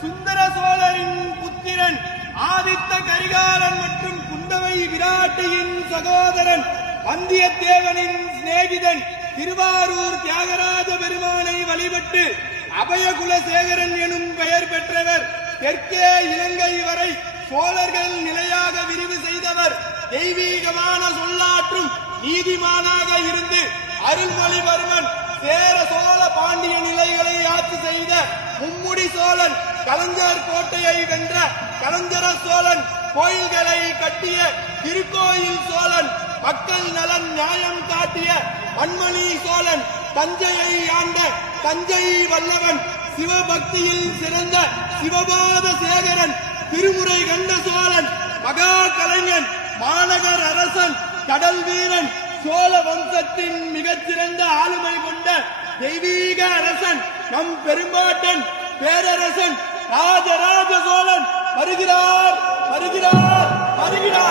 சுந்தர சோழரின் புத்திரன் ஆதித்த கரிகாலன் மற்றும் குந்தவை விராட்டியின் சகோதரன் வந்தியத்தேவனின் சிநேகிதன் திருவாரூர் தியாகராஜ பெருமானை வழிபட்டு அபயகுலசேகரன் எனும் பெயர் பெற்றவர். தெற்கே இலங்கை வரை சோழர்கள் நிலையாக விரிவு செய்தவர். தெய்வீகமான சொல்லாற்றும் நீதிமானாக இருந்து அருள்மொழிவர்மன் சேர சோழ பாண்டிய நிலைகளை ஆட்சி செய்த மும்முடி சோழன், கலைஞர் கோட்டையை வென்ற கலைஞர சோழன், கோயில்களை கட்டிய திருக்கோயில் சோழன், மக்கள் நலன் நியாயம் காட்டிய மண்மணி சோழன், தஞ்சையை ஆண்ட தஞ்சை வல்லவன், சிவபக்தியில் சிறந்த சிவபாத சேகரன், திருமுறை கண்ட சோழன், மகா கலைஞன், மாநகர் அரசன், கடல் வீரன், சோழ வம்சத்தின் மிகச்சிறந்த ஆளுமை கொண்ட தெய்வீக அரசன், நம் பெரும்பாட்டன் பேரரசன் ராஜராஜ சோழன் வருகிறார் வருகிறார் வருகிறார்.